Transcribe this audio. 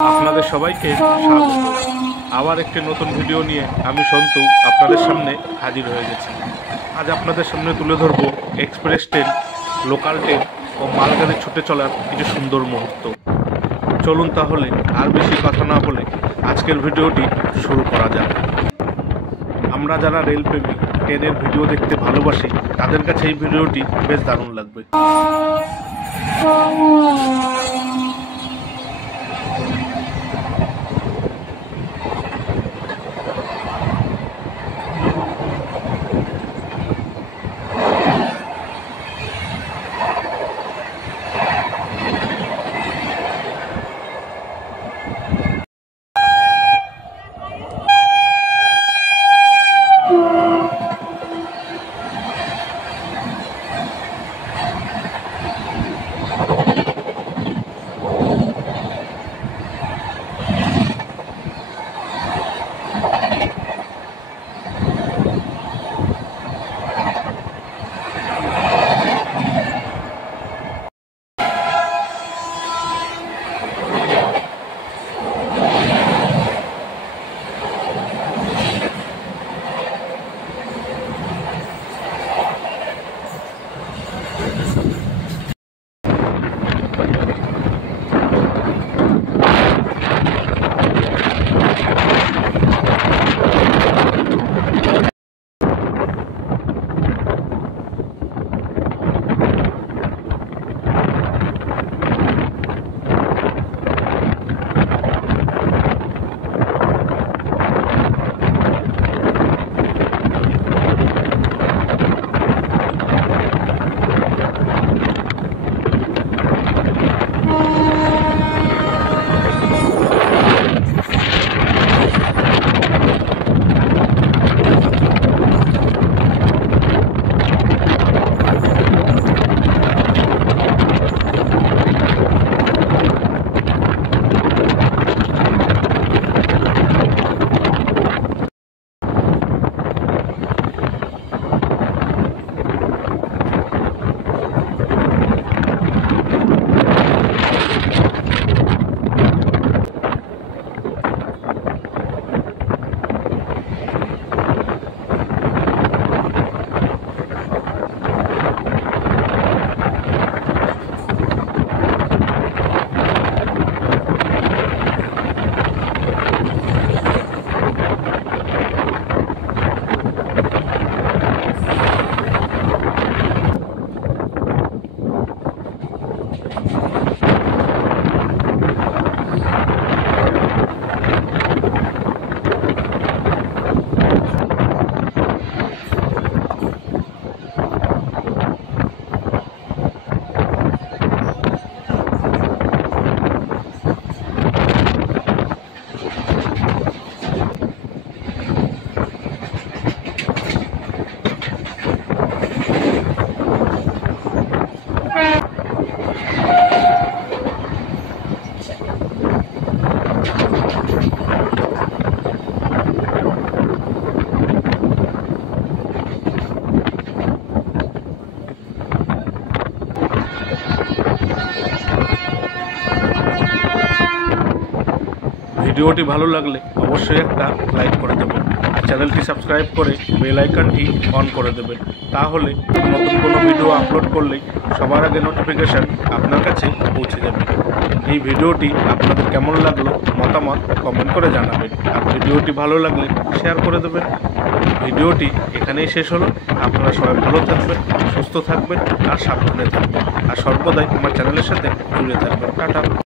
আপনাদের সবাইকে স্বাগত। আবার একটি নতুন ভিডিও নিয়ে আমি সন্তু আপনাদের সামনে হাজির হয়ে গেছি। আজ আপনাদের সামনে তুলে ধরব এক্সপ্রেস ট্রেন, লোকাল ট্রেন ও মালগাড়ি ছুটে চলার কিছু সুন্দর মুহূর্ত। চলুন তাহলে আর বেশি কথা না বলে আজকের ভিডিওটি শুরু করা যাক। আমরা যারা রেলপ্রেমী, ট্রেনের ভিডিও দেখতে ভালোবাসি, তাদের কাছে এই ভিডিওটি বেশ দারুণ লাগবে। ভিডিওটি ভালো লাগলে অবশ্যই একটা লাইক করে দেবেন আর চ্যানেলটি সাবস্ক্রাইব করে বেল আইকনটি অন করে দেবেন। তাহলে নতুন কোনো ভিডিও আপলোড করলেই সবার আগে নোটিফিকেশান আপনার কাছে পৌঁছে যাবে। এই ভিডিওটি আপনাদের কেমন লাগলো মতামত কমেন্ট করে জানাবেন আর ভিডিওটি ভালো লাগলে শেয়ার করে দেবেন। ভিডিওটি এখানেই শেষ হলো। আপনারা সবাই ভালো থাকবেন, সুস্থ থাকবেন আর সাবধানে থাকবেন আর সর্বদাই আমার চ্যানেলের সাথে জুড়ে থাকবেন। টাটা।